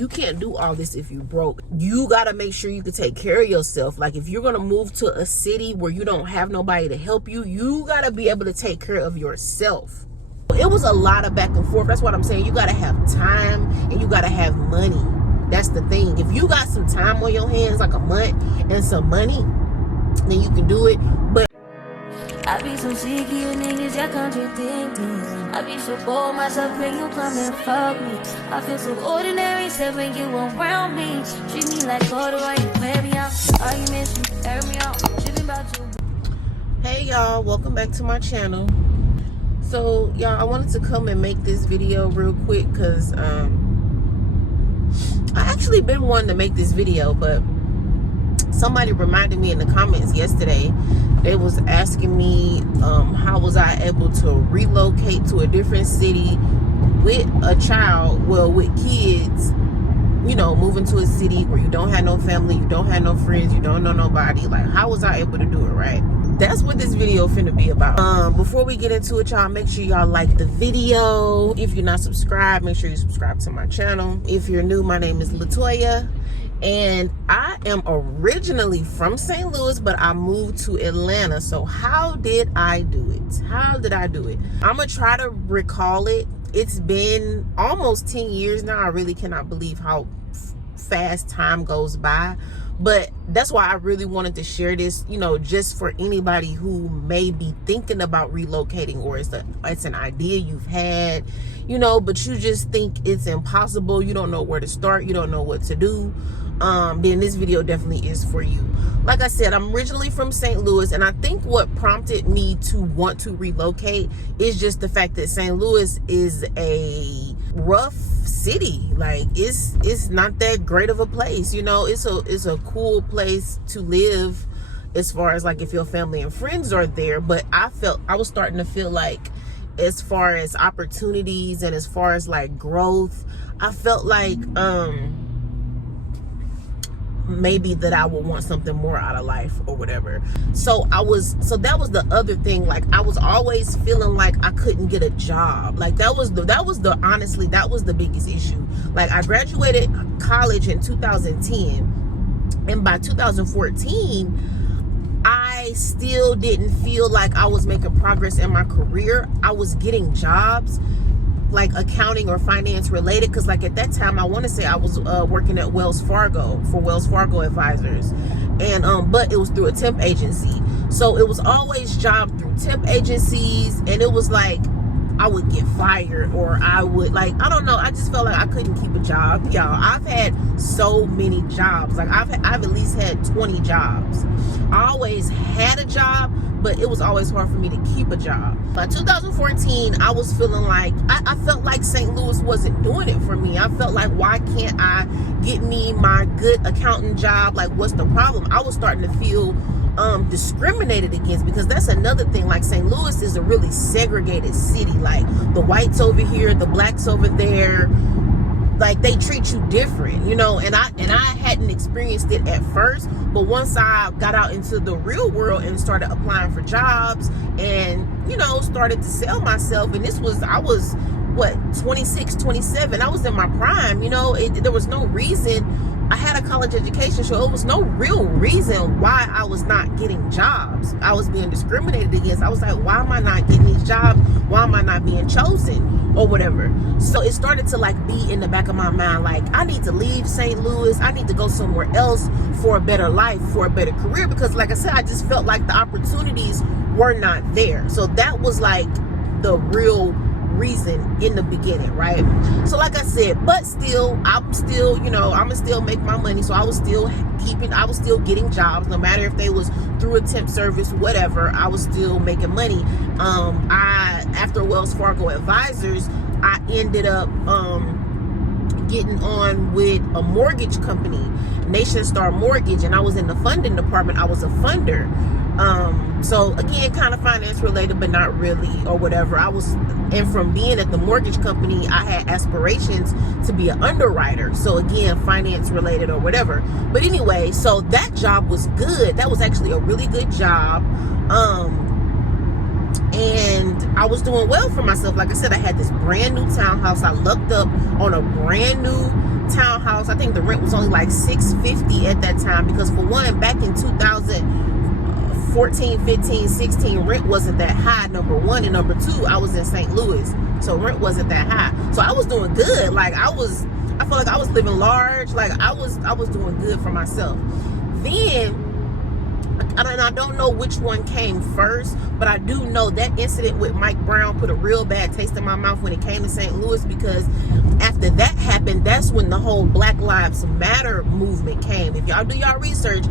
You can't do all this if you broke. You got to make sure you can take care of yourself. Like if you're going to move to a city where you don't have nobody to help you, you got to be able to take care of yourself. It was a lot of back and forth. That's what I'm saying. You got to have time and you got to have money. That's the thing. If you got some time on your hands, like a month and some money, then you can do it. But I be so sick of you niggas, y'all contradicting. I be so bored myself when you come and fuck me. I feel so ordinary, except when you around me. Treat me like corduroy, you wear me out. Arguments, you air me out. Tripping about you. Hey y'all, welcome back to my channel. So y'all, I wanted to come and make this video real quick because I actually been wanting to make this video, but somebody reminded me in the comments yesterday. They was asking me how was I able to relocate to a different city with a child, well, with kids, you know, moving to a city where you don't have no family, you don't have no friends, you don't know nobody. Like, how was I able to do it, right? That's what this video finna be about. Before we get into it, y'all, make sure y'all like the video. If you're not subscribed, make sure you subscribe to my channel. If you're new, my name is Latoya. And I am originally from St. Louis, but I moved to Atlanta. So how did I do it? How did I do it? I'm going to try to recall it. It's been almost 10 years now. I really cannot believe how fast time goes by. But that's why I really wanted to share this, you know, just for anybody who may be thinking about relocating, or it's an idea you've had, you know, but you just think it's impossible. You don't know where to start. You don't know what to do. Then this video definitely is for you. Like I said, I'm originally from St. Louis, and I think what prompted me to want to relocate is just the fact that St. Louis is a rough city. Like it's not that great of a place, you know. It's a cool place to live as far as like if your family and friends are there, but I was starting to feel like as far as opportunities and as far as like growth, I felt like maybe that I would want something more out of life or whatever. So that was the other thing. Like I was always feeling like I couldn't get a job. Like honestly, that was the biggest issue. Like I graduated college in 2010, and by 2014, I still didn't feel like I was making progress in my career. I was getting jobs like accounting or finance related, because like at that time I want to say I was working at Wells Fargo for Wells Fargo advisors, and but it was through a temp agency. So it was always job through temp agencies, and it was like I would get fired, or I would, like, I don't know, I just felt like I couldn't keep a job. Y'all, I've had so many jobs. Like I've at least had 20 jobs. I always had a job, but it was always hard for me to keep a job. By 2014, I was feeling like, I felt like St. Louis wasn't doing it for me. I felt like, why can't I get me my good accounting job? Like, what's the problem? I was starting to feel discriminated against, because that's another thing. Like St. Louis is a really segregated city. Like the whites over here, the blacks over there, like they treat you different, you know. And I hadn't experienced it at first, but once I got out into the real world and started applying for jobs and, you know, started to sell myself, and I was what, 26, 27, I was in my prime, you know. There was no reason. I had a college education, so it was no real reason why I was not getting jobs. I was being discriminated against. I was like, why am I not getting these jobs? Why am I not being chosen or whatever? So it started to like be in the back of my mind, like I need to leave St. Louis. I need to go somewhere else for a better life, for a better career, because like I said, I just felt like the opportunities were not there. So that was like the real reason in the beginning, right? So like I said, but still, I'm still, you know, I'ma still make my money. So I was still getting jobs, no matter if they was through a temp service, whatever. I was still making money. After Wells Fargo advisors, I ended up getting on with a mortgage company, Nation Star Mortgage, and I was in the funding department. I was a funder. So again, kind of finance related, but not really, or whatever. And from being at the mortgage company, I had aspirations to be an underwriter. So again, finance related or whatever. But anyway, so that job was good. That was actually a really good job. And I was doing well for myself. Like I said, I had this brand new townhouse. I looked up on a brand new townhouse. I think the rent was only like $650 at that time, because for one, back in 2014, 15, 16, rent wasn't that high, number one, and number two, I was in St. Louis, so rent wasn't that high. So I was doing good. Like I felt like I was living large. Like I was doing good for myself. Then I don't know which one came first, but I do know that incident with Mike Brown put a real bad taste in my mouth when it came to St. Louis, because after that happened, that's when the whole Black Lives Matter movement came. If y'all do y'all research,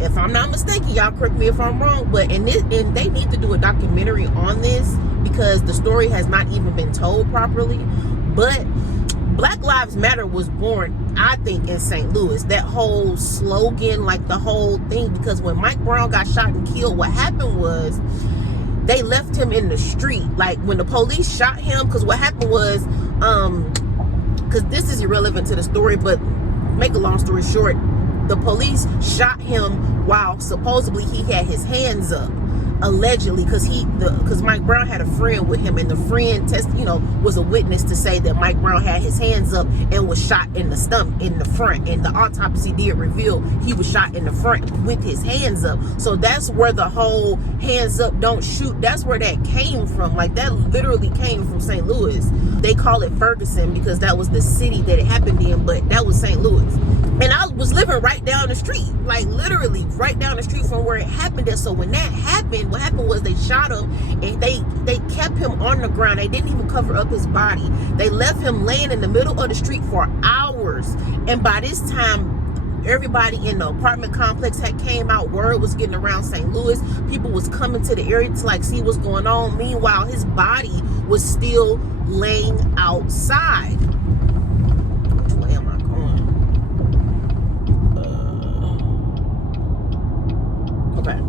if I'm not mistaken, y'all correct me if I'm wrong, but and they need to do a documentary on this, because the story has not even been told properly. But Black Lives Matter was born, I think, in St. Louis. That whole slogan, like the whole thing, because when Mike Brown got shot and killed, what happened was they left him in the street. Like when the police shot him, because what happened was, because this is irrelevant to the story, but make a long story short, the police shot him while supposedly he had his hands up. Allegedly, because Mike Brown had a friend with him, and the friend was a witness to say that Mike Brown had his hands up and was shot in the stomach, in the front, and the autopsy did reveal he was shot in the front with his hands up. So that's where the whole hands up, don't shoot, that's where that came from. Like that literally came from St. Louis. They call it Ferguson because that was the city that it happened in, but that was St. Louis. And I was living right down the street, like literally right down the street from where it happened. And so when that happened, what happened was they shot him, and they kept him on the ground. They didn't even cover up his body. They left him laying in the middle of the street for hours. And by this time, everybody in the apartment complex had came out. Word was getting around St. Louis. People was coming to the area to like see what's going on. Meanwhile, his body was still laying outside. Which way am I going? Okay.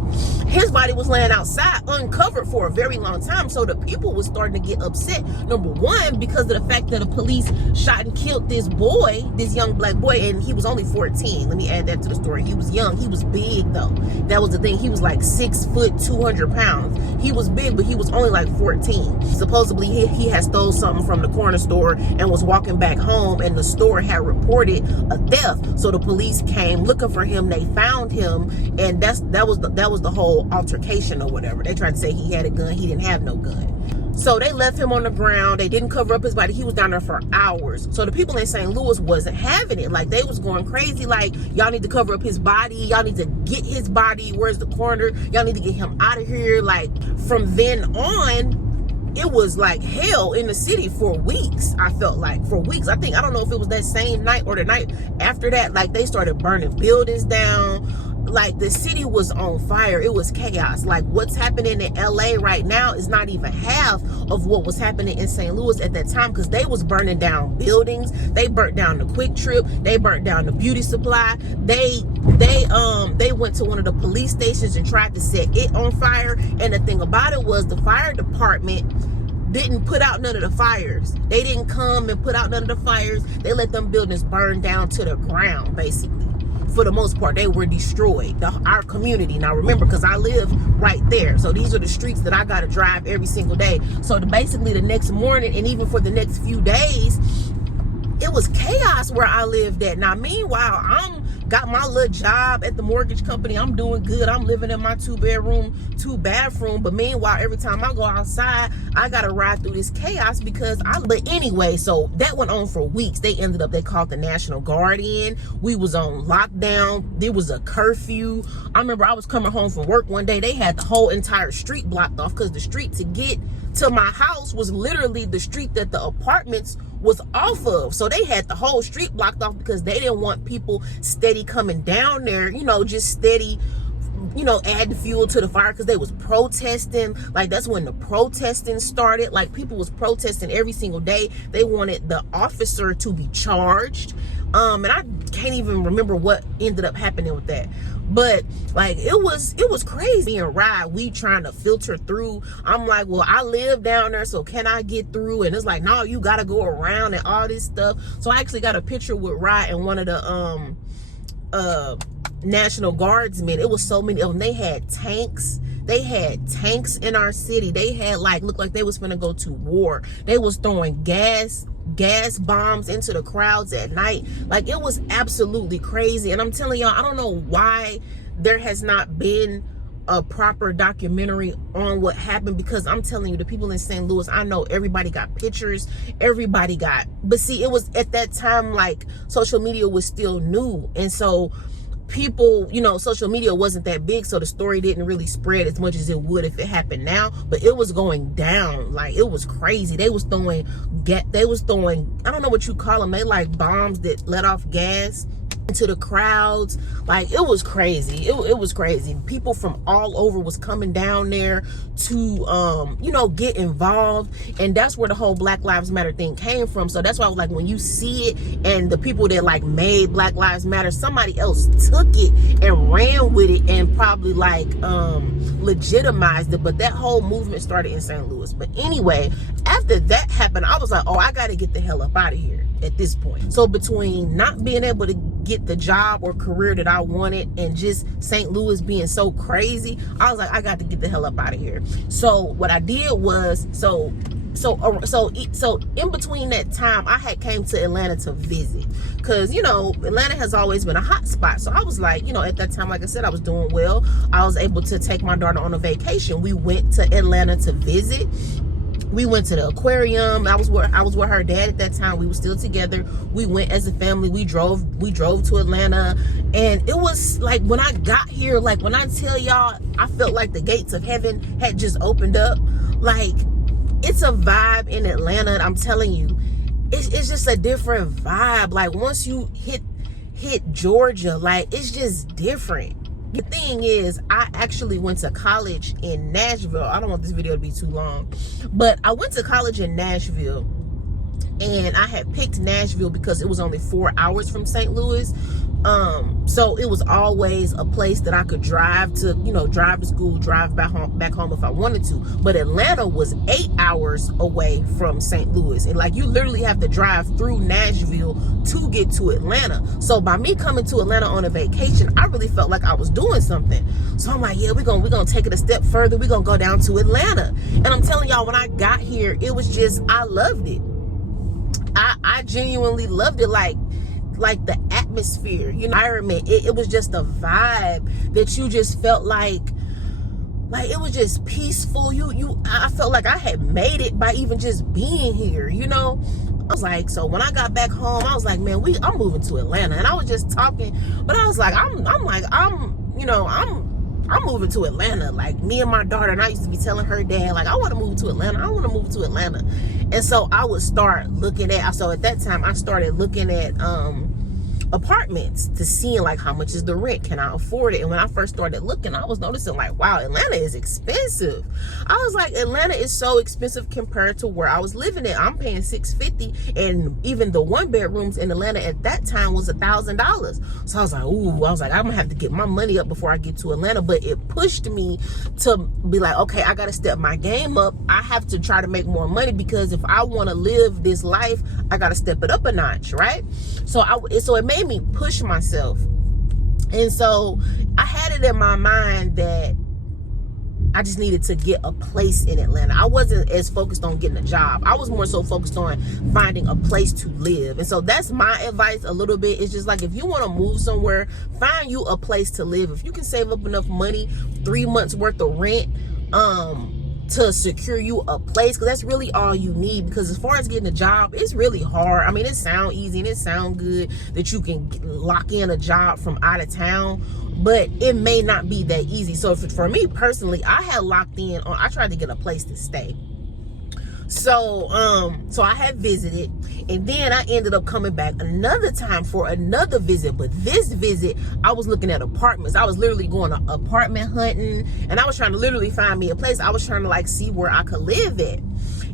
His body was laying outside uncovered for a very long time. So the people was starting to get upset. Number one, because of the fact that the police shot and killed this boy, this young black boy, and he was only 14. Let me add that to the story. He was young. He was big though. That was the thing. He was like 6 foot, 200 pounds. He was big, but he was only like 14. Supposedly he had stole something from the corner store and was walking back home, and the store had reported a theft. So the police came looking for him. They found him, and that was the whole altercation or whatever. They tried to say he had a gun. He didn't have no gun. So they left him on the ground. They didn't cover up his body. He was down there for hours. So the people in St. Louis wasn't having it. Like they was going crazy. Like, y'all need to cover up his body. Y'all need to get his body. Where's the coroner? Y'all need to get him out of here. Like from then on, it was like hell in the city for weeks. I felt like for weeks. I don't know if it was that same night or the night after that. Like they started burning buildings down. Like the city was on fire. It was chaos. Like what's happening in LA right now is not even half of what was happening in St. Louis at that time, because they was burning down buildings. They burnt down the Quick Trip. They burnt down the beauty supply. They went to one of the police stations and tried to set it on fire. And the thing about it was the fire department didn't put out none of the fires. They didn't come and put out none of the fires. They let them buildings burn down to the ground, basically. For the most part, they were destroyed. Our community. Now remember, because I live right there, so these are the streets that I got to drive every single day. So basically the next morning, and even for the next few days, it was chaos where I lived at. Now meanwhile, I'm got my little job at the mortgage company. I'm doing good. I'm living in my 2-bedroom, 2-bathroom. But meanwhile, every time I go outside, I gotta ride through this chaos because but anyway, so that went on for weeks. They called the National Guard in. We was on lockdown. There was a curfew. I remember I was coming home from work one day. They had the whole entire street blocked off, because the street to get to my house was literally the street that the apartments was off of. So they had the whole street blocked off because they didn't want people steady coming down there, just steady, adding fuel to the fire, because they was protesting. Like that's when the protesting started. Like people was protesting every single day. They wanted the officer to be charged. And I can't even remember what ended up happening with that. But like it was crazy. And we trying to filter through. I'm like, well, I live down there, so can I get through? And it's like, no, you gotta go around and all this stuff. So I actually got a picture with Rye and one of the National Guardsmen. It was so many of them. They had tanks. They had tanks in our city. They had looked like they was finna go to war. They was throwing gas gas bombs into the crowds at night. Like, it was absolutely crazy. And I'm telling y'all, I don't know why there has not been a proper documentary on what happened, because I'm telling you, the people in St. Louis, I know everybody got pictures, but see, it was at that time, like, social media was still new, and so people, you know, social media wasn't that big, so the story didn't really spread as much as it would if it happened now. But it was going down, like, it was crazy. They was throwing, I don't know what you call them, they like bombs that let off gas into the crowds. Like, it was crazy. It was crazy. People from all over was coming down there to you know, get involved, and that's where the whole Black Lives Matter thing came from. So that's why, like, when you see it, and the people that like made Black Lives Matter, somebody else took it and ran with it and probably like legitimized it. But that whole movement started in St. Louis. But anyway, after that happened, I was like, oh, I gotta get the hell up out of here at this point. So between not being able to get the job or career that I wanted, and just St. Louis being so crazy, I was like, I got to get the hell up out of here. So what I did was, so in between that time, I had came to Atlanta to visit, because, you know, Atlanta has always been a hot spot. So I was like, you know, at that time, like I said, I was doing well. I was able to take my daughter on a vacation. We went to Atlanta to visit. We went to the aquarium. I was with her dad at that time. We were still together. We went as a family. We drove to Atlanta, and it was like, when I got here, like, when I tell y'all, I felt like the gates of heaven had just opened up. Like, it's a vibe in Atlanta. I'm telling you, it's just a different vibe. Like, once you hit Georgia, like, it's just different. The thing is, I actually went to college in Nashville. I don't want this video to be too long, but I went to college in Nashville, and I had picked Nashville because it was only 4 hours from St. Louis. So it was always a place that I could drive to, you know, drive to school, drive back home if I wanted to. But Atlanta was 8 hours away from St. Louis. And like, you literally have to drive through Nashville to get to Atlanta. So by me coming to Atlanta on a vacation, I really felt like I was doing something. So I'm like, yeah, we're gonna take it a step further. We're gonna go down to Atlanta. And I'm telling y'all, when I got here, it was just, I loved it. I genuinely loved it. Like the atmosphere, you know, environment. It was just a vibe that you just felt like it was just peaceful. I felt like I had made it by even just being here, you know. I was like, so when I got back home, I was like, man, I'm moving to Atlanta. And I was just talking, but I was like, I'm moving to Atlanta. Like, me and my daughter, and I used to be telling her dad, like, I want to move to Atlanta. I want to move to Atlanta. And so I would start looking at, so at that time I started looking at apartments to see, like, how much is the rent, can I afford it? And when I first started looking, I was noticing, like, wow, Atlanta is expensive. I was like, Atlanta is so expensive compared to where I was living at. I'm paying $650, and even the one bedrooms in Atlanta at that time was $1,000. So I was like, I'm gonna have to get my money up before I get to Atlanta. But it pushed me to be like, okay, I gotta step my game up. I have to try to make more money, because if I want to live this life, I gotta step it up a notch, right? So it made me push myself. And so I had it in my mind that I just needed to get a place in Atlanta. I wasn't as focused on getting a job. I was more so focused on finding a place to live. And so that's my advice a little bit. It's just like, if you want to move somewhere, find you a place to live. If you can save up enough money, 3 months worth of rent, to secure you a place, because that's really all you need. Because as far as getting a job, it's really hard. I mean, it sounds easy and it sounds good that you can lock in a job from out of town, but it may not be that easy. So for me personally, I had locked in on, I tried to get a place to stay. So I had visited, and then I ended up coming back another time for another visit. But this visit, I was looking at apartments. I was literally going to apartment hunting, and I was trying to literally find me a place. I was trying to, like, see where I could live at.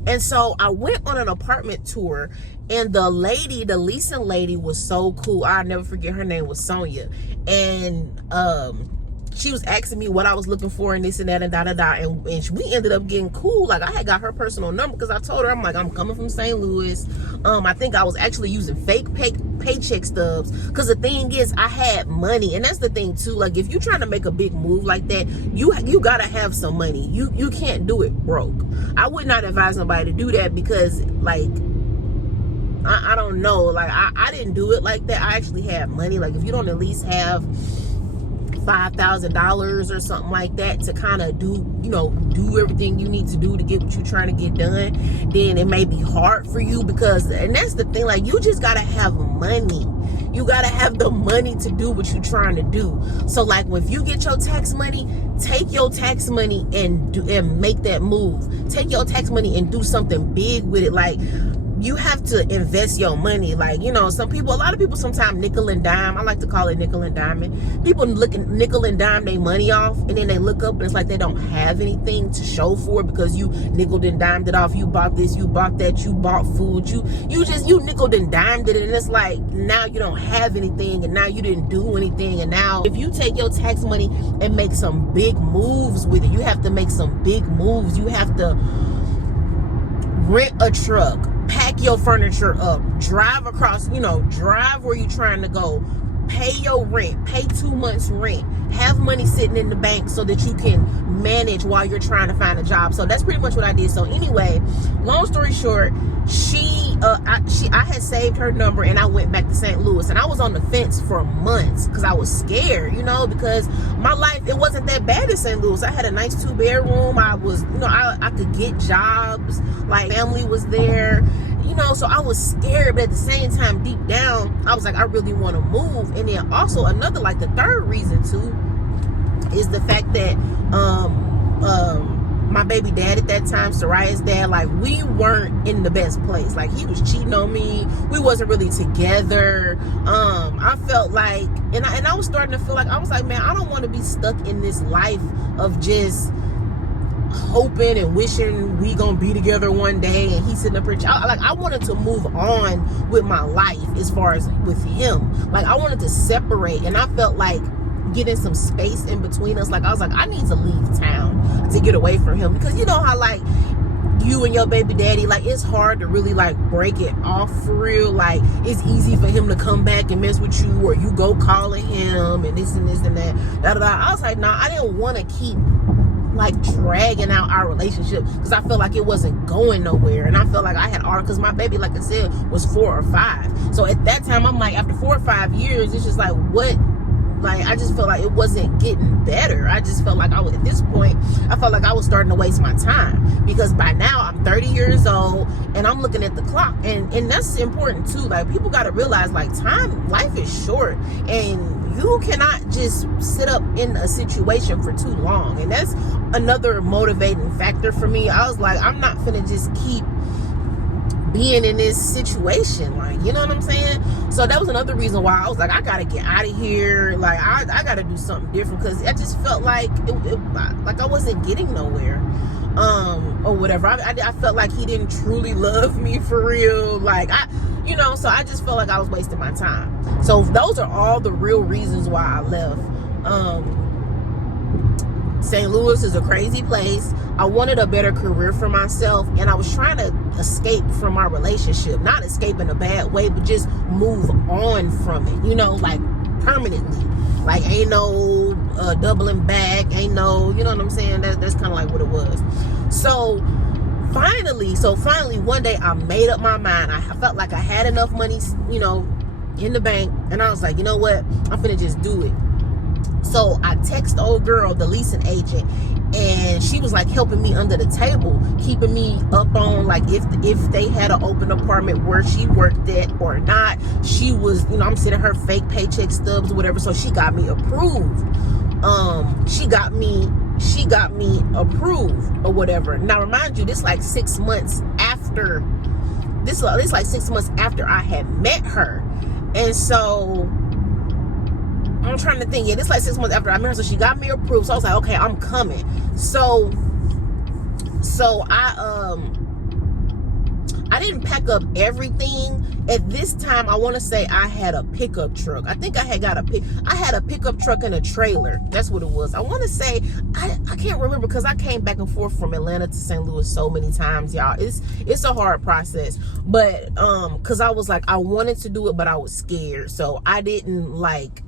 And so I went on an apartment tour, and the leasing lady was so cool. I'll never forget, her name was Sonia. And she was asking me what I was looking for and this and that and da-da-da. And we ended up getting cool. Like, I had got her personal number, because I told her, I'm like, I'm coming from St. Louis. I think I was actually using fake paycheck stubs, because the thing is, I had money. And that's the thing too. Like, if you're trying to make a big move like that, you gotta have some money. You can't do it broke. I would not advise nobody to do that, because, like, I don't know. Like, I didn't do it like that. I actually had money. Like, if you don't at least have $5,000 or something like that to kind of do everything you need to do to get what you're trying to get done, then it may be hard for you, because, and that's the thing, like, you just gotta have money. You gotta have the money to do what you're trying to do. So, like, if you get your tax money, take your tax money and make that move. Take your tax money and do something big with it. Like, you have to invest your money. Like, a lot of people sometimes nickel and dime. I like to call it nickel and diming. People nickel and dime their money off, and then they look up and it's like they don't have anything to show for it, because you nickeled and dimed it off. You bought this, you bought that, you bought food, you nickeled and dimed it, and it's like now you don't have anything, and now you didn't do anything. And now if you take your tax money and make some big moves with it, you have to make some big moves. You have to rent a truck, pack your furniture up, drive across, drive where you're trying to go, pay your rent, pay 2 months rent, have money sitting in the bank so that you can manage while you're trying to find a job. So that's pretty much what I did. So anyway, long story short, I had saved her number, and I went back to St. Louis, and I was on the fence for months because I was scared, because my life, it wasn't that bad in St. Louis. I had a nice 2-bedroom. I was, I could get jobs, like family was there, so I was scared, but at the same time, deep down, I was like, I really want to move. And then also another, like the third reason too, is the fact that my baby dad at that time, Soraya's dad, like, we weren't in the best place. Like, he was cheating on me. We wasn't really together. I felt like, and I was starting to feel like, I was like, man, I don't want to be stuck in this life of just hoping and wishing we gonna be together one day, and he's sitting up here. I wanted to move on with my life as far as with him. Like, I wanted to separate, and I felt like getting some space in between us. Like, I was like, I need to leave town to get away from him, because you know how, like, you and your baby daddy, like, it's hard to really, like, break it off for real. Like, it's easy for him to come back and mess with you, or you go calling him and this and this and that, da, da, da. I was like, nah, I didn't want to keep, like, dragging out our relationship, because I felt like it wasn't going nowhere. And I felt like I had because my baby, like I said, was 4 or 5. So at that time, I'm like, after 4 or 5 years, it's just like, what? Like, I just felt like it wasn't getting better. I just felt like at this point, I felt like I was starting to waste my time, because by now I'm 30 years old and I'm looking at the clock, and that's important too. Like, people got to realize, like, life is short, and you cannot just sit up in a situation for too long. And that's another motivating factor for me. I was like, I'm not finna just keep being in this situation, like, you know what I'm saying? So that was another reason why I was like, I gotta get out of here. Like, I gotta do something different, because I just felt like like I wasn't getting nowhere, or whatever. I felt like he didn't truly love me for real. Like, so I just felt like I was wasting my time. So those are all the real reasons why I left. St. Louis is a crazy place. I wanted a better career for myself, and I was trying to escape from my relationship. Not escape in a bad way, but just move on from it, like, permanently. Like, ain't no doubling back, ain't no, you know what I'm saying? That's kind of like what it was. So finally one day I made up my mind. I felt like I had enough money, in the bank, and I was like, you know what? I'm finna just do it. So I text old girl, the leasing agent, and she was like helping me under the table, keeping me up on, like, if they had an open apartment where she worked at or not. She was, I'm sending her fake paycheck stubs or whatever, so she got me approved. She got me approved or whatever. Now, remind you, this like 6 months after I had met her. And so I'm trying to think. Yeah, this like 6 months after I met her, so she got me approved. So I was like, okay, I'm coming. So I didn't pack up everything. At this time, I want to say I had a pickup truck. I think I had a pickup truck and a trailer. That's what it was. I want to say, I can't remember, because I came back and forth from Atlanta to St. Louis so many times, y'all. It's a hard process. But because I was like, I wanted to do it, but I was scared. So I didn't like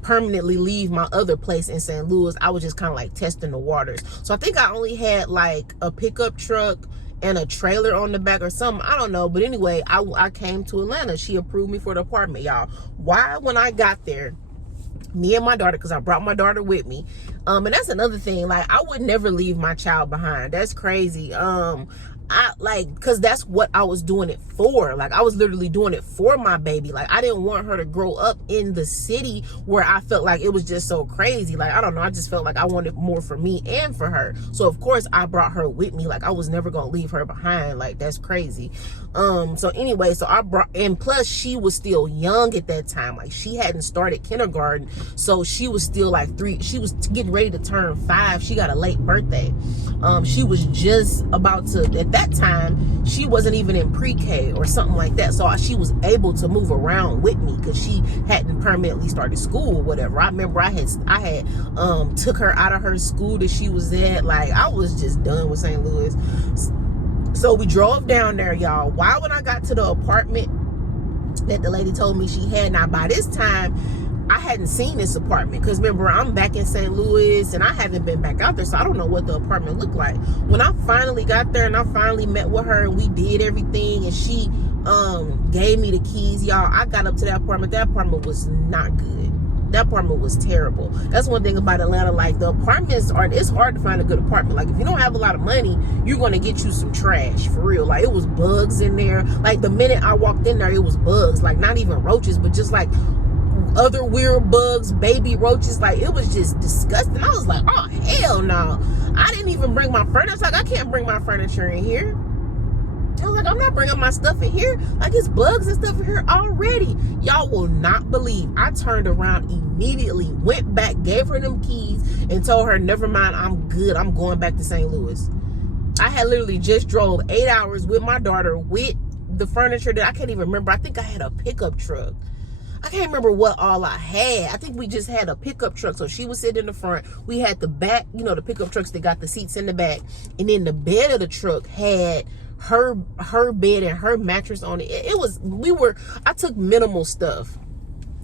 permanently leave my other place in St. Louis. I was just kind of like testing the waters. So I think I only had like a pickup truck and a trailer on the back or something. I don't know. But anyway, I came to Atlanta. She approved me for the apartment, y'all. Why, when I got there, me and my daughter, because I brought my daughter with me, and that's another thing, like, I would never leave my child behind. That's crazy. Because that's what I was doing it for. Like, I was literally doing it for my baby. Like, I didn't want her to grow up in the city where I felt like it was just so crazy. Like, I don't know, I just felt like I wanted more for me and for her. So of course I brought her with me. Like, I was never gonna leave her behind. Like, that's crazy. So anyway, so I brought, and plus she was still young at that time. Like, she hadn't started kindergarten, so she was still like she was getting ready to turn 5. She got a late birthday. She was just about to, at that time, she wasn't even in pre-K or something like that. So she was able to move around with me because she hadn't permanently started school or whatever. I remember I had took her out of her school that she was at. Like, I was just done with St. Louis. So we drove down there, y'all. Why, when I got to the apartment that the lady told me she had, now by this time I hadn't seen this apartment, because remember, I'm back in St. Louis and I haven't been back out there, so I don't know what the apartment looked like. When I finally got there and I finally met with her and we did everything and she gave me the keys, y'all, I got up to that apartment. That apartment was not good. That apartment was terrible. That's one thing about Atlanta. Like, the apartments it's hard to find a good apartment. Like, if you don't have a lot of money, you're going to get you some trash, for real. Like, it was bugs in there. Like, the minute I walked in there, it was bugs. Like, not even roaches, but just like other weird bugs, baby roaches. Like, it was just disgusting. I was like, oh, hell no. I didn't even bring my furniture. I was like, I can't bring my furniture in here. I was like, I'm not bringing my stuff in here. Like, it's bugs and stuff in here already. Y'all will not believe. I turned around immediately, went back, gave her them keys, and told her, never mind, I'm good. I'm going back to St. Louis. I had literally just drove 8 hours with my daughter with the furniture that I can't even remember. I think I had a pickup truck. I can't remember what all I had. I think we just had a pickup truck. So she was sitting in the front. We had the back, you know, the pickup trucks that got the seats in the back. And then the bed of the truck had her bed and her mattress on it. I took minimal stuff.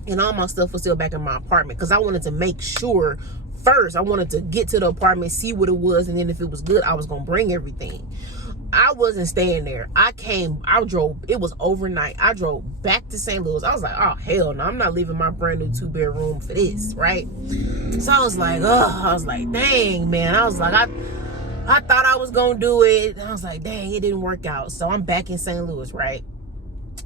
And all my stuff was still back in my apartment because I wanted to make sure first. I wanted to get to the apartment, see what it was, and then if it was good, I was going to bring everything. I wasn't staying there. I drove, it was overnight. I drove back to St. Louis. I was like, oh, hell no, I'm not leaving my brand new 2-bedroom for this, right? So I was like, dang, man. I was like, I thought I was going to do it. I was like, dang, it didn't work out. So I'm back in St. Louis, right?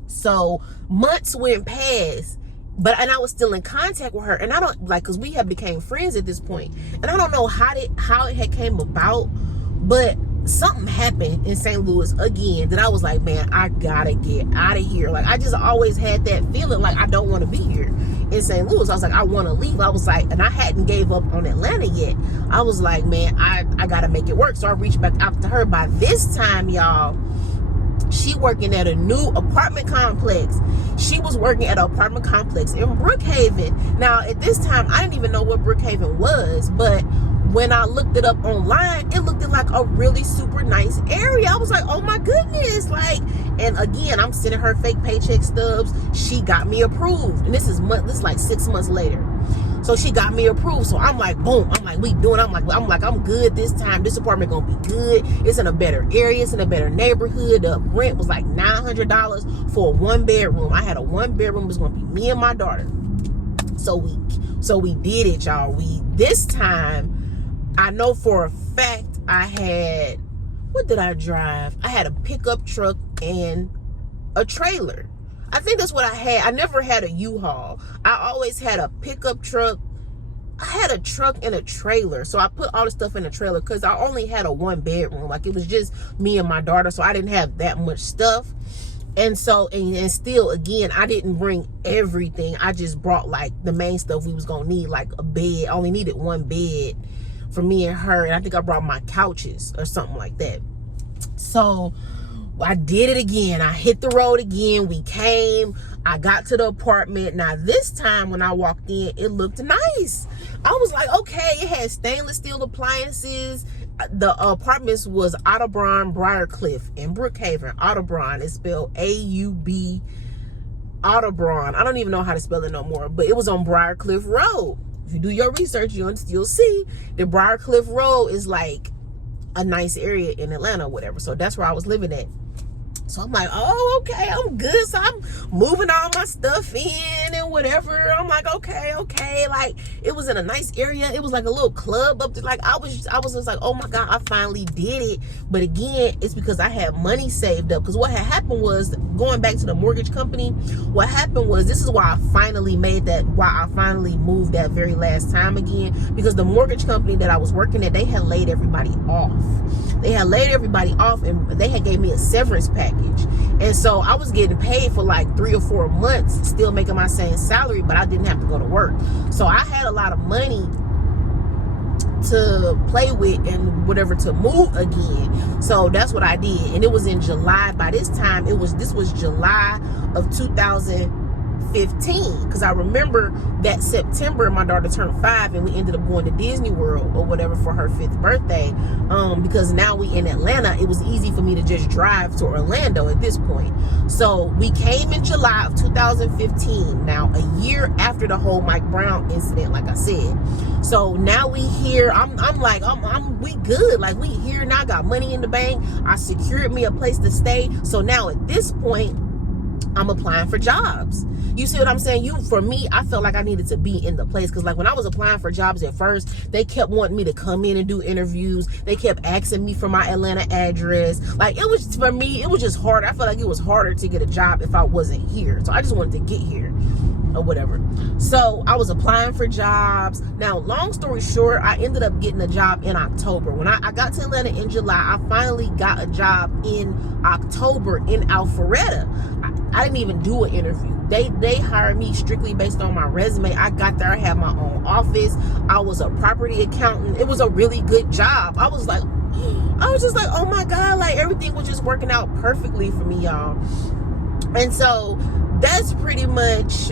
So months went past, and I was still in contact with her. And I don't, like, because we had became friends at this point. And I don't know how it had came about, but something happened in St. Louis again that I was like, man, I gotta get out of here. Like, I just always had that feeling like I don't want to be here in St. Louis. I was like, I want to leave. I was like, and I hadn't gave up on Atlanta yet. I was like, man, I gotta make it work. So I reached back out to her. By this time, y'all, she working at a new apartment complex. She was working at an apartment complex in Brookhaven. Now, at this time, I didn't even know what Brookhaven was, but when I looked it up online, it looked like a really super nice area. I was like, oh my goodness. Like, and again, I'm sending her fake paycheck stubs. She got me approved. And this is like 6 months later. So she got me approved. So I'm like, boom. I'm like, I'm good this time. This apartment gonna be good. It's in a better area. It's in a better neighborhood. The rent was like $900 for a 1-bedroom. I had a 1-bedroom. It was gonna be me and my daughter. So we did it, y'all. This time, I know for a fact what did I drive? I had a pickup truck and a trailer. I think that's what I had. I never had a U-Haul. I always had a pickup truck. I had a truck and a trailer. So I put all the stuff in the trailer because I only had a 1-bedroom. Like, it was just me and my daughter. So I didn't have that much stuff. And so, and still, again, I didn't bring everything. I just brought, like, the main stuff we was going to need, like a bed. I only needed 1 bed for me and her, and I think I brought my couches or something like that. So I did it again. I hit the road again. We came. I got to the apartment. Now this time when I walked in, it looked nice. I was like, okay, it had stainless steel appliances. The apartments was Audubon Briarcliff in Brookhaven. Audubon is spelled A-U-B. Audubon. I don't even know how to spell it no more, but it was on Briarcliff Road. If you do your research, you'll see the Briarcliff Road is like a nice area in Atlanta or whatever. So that's where I was living at. So I'm like, oh, okay, I'm good. So I'm moving all my stuff in and whatever. I'm like, okay. Like, it was in a nice area. It was like a little club up there. Like, I was just like, oh my God, I finally did it. But again, it's because I had money saved up. Because what had happened was, going back to the mortgage company, what happened was, this is why I finally moved that very last time again. Because the mortgage company that I was working at, they had laid everybody off. And they had gave me a severance package. And so I was getting paid for like 3 or 4 months, still making my same salary, but I didn't have to go to work. So I had a lot of money to play with and whatever to move again. So that's what I did. And it was in July. By this time, this was July of 2015, because I remember that September my daughter turned 5 and we ended up going to Disney World or whatever for her 5th birthday. Because now we in Atlanta, it was easy for me to just drive to Orlando at this point. So we came in July of 2015, now a year after the whole Mike Brown incident, like I said. So now we here. We good. Like, we here now, got money in the bank. I secured me a place to stay. So now at this point, I'm applying for jobs. You see what I'm saying? For me, I felt like I needed to be in the place. Because like when I was applying for jobs at first, they kept wanting me to come in and do interviews. They kept asking me for my Atlanta address. Like, it was, for me, it was just hard. I felt like it was harder to get a job if I wasn't here. So I just wanted to get here or whatever. So I was applying for jobs. Now, long story short, I ended up getting a job in October. When I got to Atlanta in July, I finally got a job in October in Alpharetta. I didn't even do an interview. They hired me strictly based on my resume. I got there, I had my own office. I was a property accountant. It was a really good job. I was just like, oh my God, like everything was just working out perfectly for me, y'all. And so that's pretty much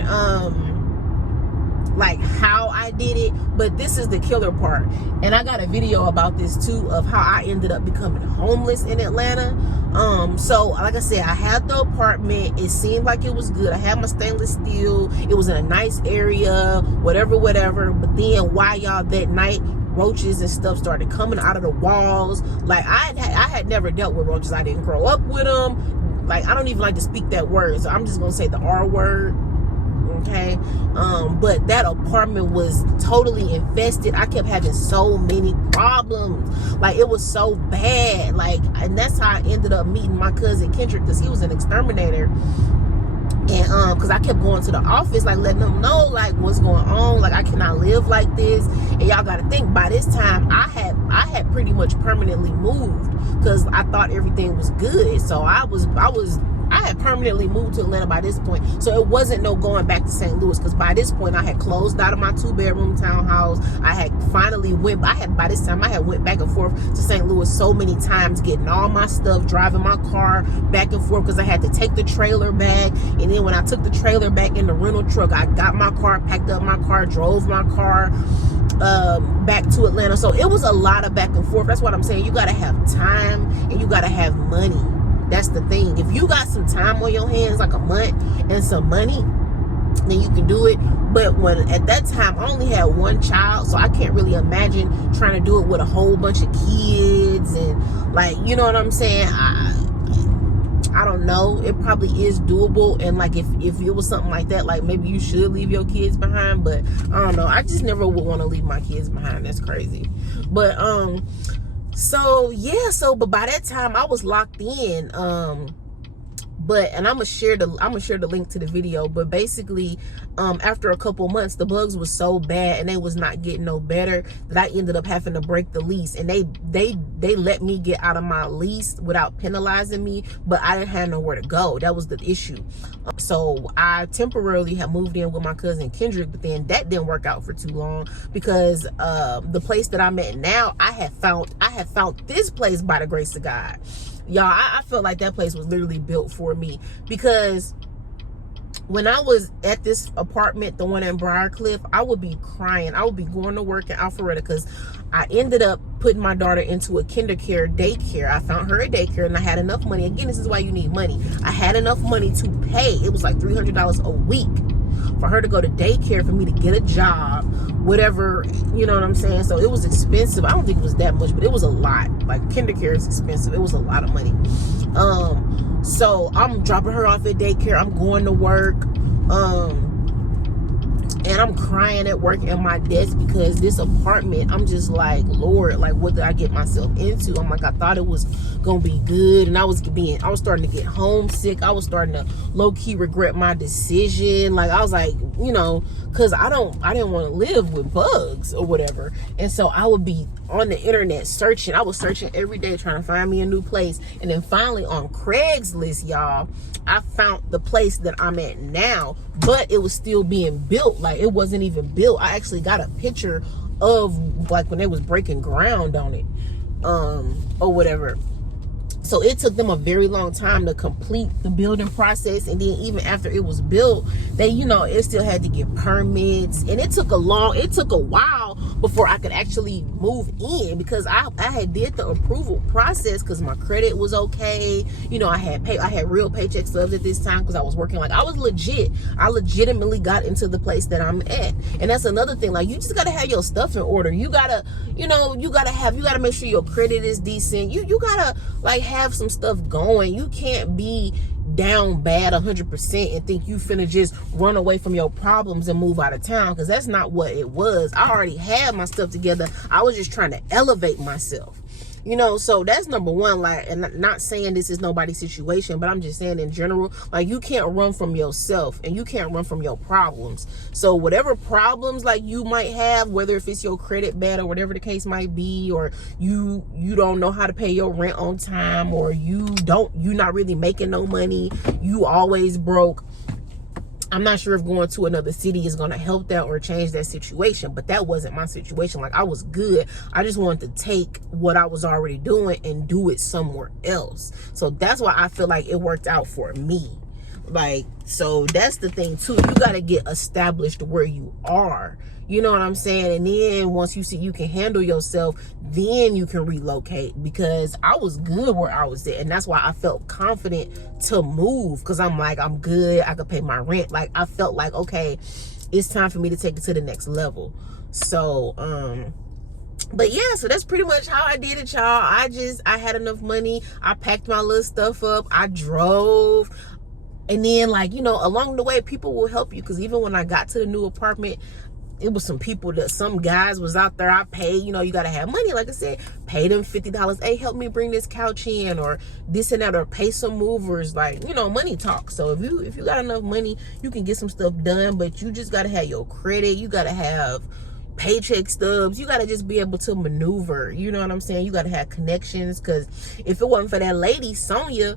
like how I did it. But this is the killer part, and I got a video about this too, of how I ended up becoming homeless in Atlanta. So like I said, I had the apartment. It seemed like it was good. I had my stainless steel. It was in a nice area, whatever. But then why y'all, that night, roaches and stuff started coming out of the walls. Like, I had never dealt with roaches. I didn't grow up with them. Like, I don't even like to speak that word, so I'm just gonna say the R word. Okay. But that apartment was totally infested. I kept having so many problems. Like, it was so bad. Like, and that's how I ended up meeting my cousin Kendrick, because he was an exterminator. And because I kept going to the office, like letting them know like what's going on. Like, I cannot live like this. And y'all got to think, by this time I had pretty much permanently moved, because I thought everything was good. So I had permanently moved to Atlanta by this point. So it wasn't no going back to St. Louis, because by this point I had closed out of my 2-bedroom townhouse. I had finally by this time I had went back and forth to St. Louis so many times, getting all my stuff, driving my car back and forth, because I had to take the trailer back. And then when I took the trailer back in the rental truck, I got my car, packed up my car, drove my car back to Atlanta. So it was a lot of back and forth. That's what I'm saying. You got to have time and you got to have money. That's the thing. If you got some time on your hands, like a month and some money, then you can do it. But at that time I only had one child, so I can't really imagine trying to do it with a whole bunch of kids. And like, you know what I'm saying, I don't know. It probably is doable. And like, if it was something like that, like maybe you should leave your kids behind. But I don't know. I just never would want to leave my kids behind. That's crazy. But so yeah. But by that time I was locked in. And I'm gonna share the link to the video. But basically, after a couple months, the bugs was so bad and they was not getting no better, that I ended up having to break the lease. And they let me get out of my lease without penalizing me, but I didn't have nowhere to go. That was the issue. So I temporarily had moved in with my cousin Kendrick, but then that didn't work out for too long, because the place that I'm at now, I had found this place by the grace of God. Y'all, I felt like that place was literally built for me, because when I was at this apartment, the one in Briarcliff, I would be crying. I would be going to work in Alpharetta, because I ended up putting my daughter into a kindercare daycare. I found her a daycare, and I had enough money. Again, this is why you need money. I had enough money to pay. It was like $300 a week for her to go to daycare, for me to get a job, whatever, you know what I'm saying? So it was expensive. I don't think it was that much, but it was a lot. Like, kindergarten is expensive. It was a lot of money. So I'm dropping her off at daycare. I'm going to work. And I'm crying at work at my desk because this apartment, I'm just like, Lord, like, what did I get myself into? I'm like, I thought it was gonna be good, and I was starting to get homesick. I was starting to low-key regret my decision. Like, I was like, you know, because I didn't want to live with bugs or whatever. And so I would be on the internet searching. I was searching every day trying to find me a new place. And then finally on Craigslist, y'all, I found the place that I'm at now, but it was still being built. Like, it wasn't even built. I actually got a picture of, like, when they was breaking ground on it, or whatever. So it took them a very long time to complete the building process. And then even after it was built, they, you know, it still had to get permits. And it took a while before I could actually move in, because I had did the approval process because my credit was okay. You know, I had real paycheck stubs at this time because I was working. Like, I was legit. I legitimately got into the place that I'm at. And that's another thing. Like, you just got to have your stuff in order. You got to, you know, you got to make sure your credit is decent. You got to, like, have some stuff going. You can't be down bad 100% and think you finna just run away from your problems and move out of town, because that's not what it was. I already had my stuff together. I was just trying to elevate myself, you know. So that's number one. Like, and not saying this is nobody's situation, but I'm just saying in general, like, you can't run from yourself and you can't run from your problems. So whatever problems, like, you might have, whether if it's your credit bad or whatever the case might be, or you don't know how to pay your rent on time, or you're not really making no money, you always broke. I'm not sure if going to another city is going to help that or change that situation, but that wasn't my situation. Like, I was good. I just wanted to take what I was already doing and do it somewhere else. So that's why I feel like it worked out for me. Like, so that's the thing too. You got to get established where you are. You know what I'm saying? And then once you see you can handle yourself, then you can relocate, because I was good where I was at. And that's why I felt confident to move, because I'm like, I'm good. I could pay my rent. Like, I felt like, okay, it's time for me to take it to the next level. So, but yeah, so that's pretty much how I did it, y'all. I had enough money. I packed my little stuff up. I drove. And then, like, you know, along the way, people will help you. Because even when I got to the new apartment, it was some guys was out there. I paid, you know, you got to have money. Like I said, pay them $50. Hey, help me bring this couch in, or this and that, or pay some movers. Like, you know, money talks. So if you got enough money, you can get some stuff done, but you just got to have your credit. You got to have paycheck stubs. You got to just be able to maneuver. You know what I'm saying? You got to have connections, because if it wasn't for that lady, Sonia,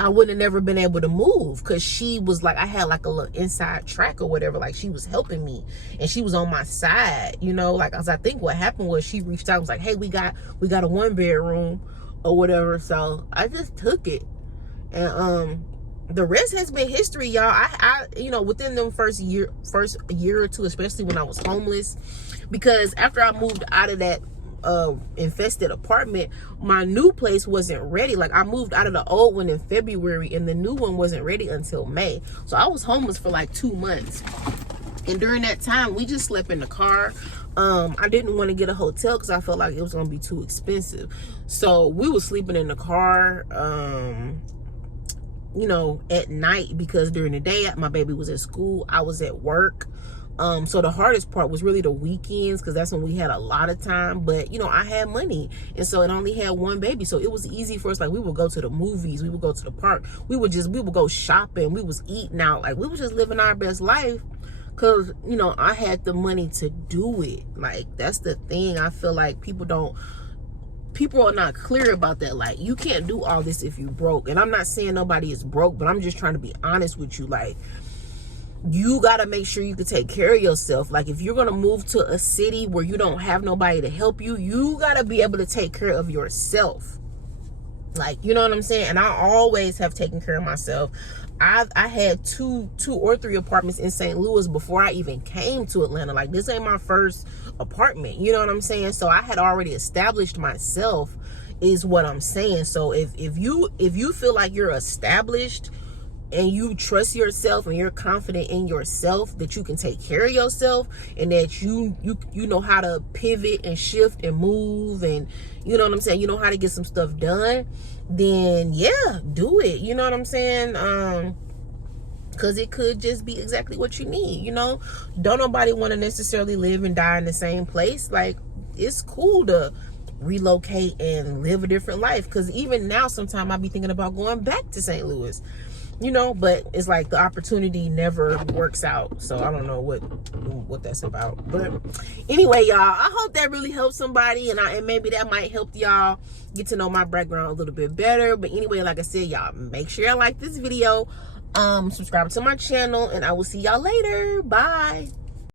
I wouldn't have never been able to move, because she was like, I had like a little inside track or whatever. Like, she was helping me and she was on my side, you know. Like, I think what happened was she reached out and was like, hey, we got a 1-bedroom or whatever. So I just took it, and the rest has been history, y'all. I you know, within them first year or two, especially when I was homeless, because after I moved out of that infested apartment, my new place wasn't ready. Like, I moved out of the old one in February, and the new one wasn't ready until May. So I was homeless for like 2 months, and during that time we just slept in the car. I didn't want to get a hotel because I felt like it was gonna be too expensive, so we were sleeping in the car, you know, at night, because during the day my baby was at school, I was at work. So the hardest part was really the weekends, because that's when we had a lot of time. But, you know, I had money, and so it only had one baby, so it was easy for us. Like, we would go to the movies, we would go to the park, we would go shopping, we was eating out. Like, we was just living our best life, because, you know, I had the money to do it. Like, that's the thing. I feel like people are not clear about that. Like, you can't do all this if you broke. And I'm not saying nobody is broke, but I'm just trying to be honest with you. Like, you got to make sure you can take care of yourself. Like, if you're going to move to a city where you don't have nobody to help you, you got to be able to take care of yourself. Like, you know what I'm saying? And I always have taken care of myself. I had two or three apartments in St. Louis before I even came to Atlanta. Like, this ain't my first apartment. You know what I'm saying? So I had already established myself, is what I'm saying. So if you feel like you're established, and you trust yourself and you're confident in yourself that you can take care of yourself and that you know how to pivot and shift and move, and you know what I'm saying, you know how to get some stuff done, then yeah, do it. You know what I'm saying? Because it could just be exactly what you need. You know, don't nobody want to necessarily live and die in the same place. Like, it's cool to relocate and live a different life, because even now sometimes I be thinking about going back to St. Louis, you know, but it's like the opportunity never works out. So I don't know what that's about. But anyway, y'all, I hope that really helps somebody, and maybe that might help y'all get to know my background a little bit better. But anyway, like I said, y'all, make sure y'all like this video, subscribe to my channel, and I will see y'all later. Bye.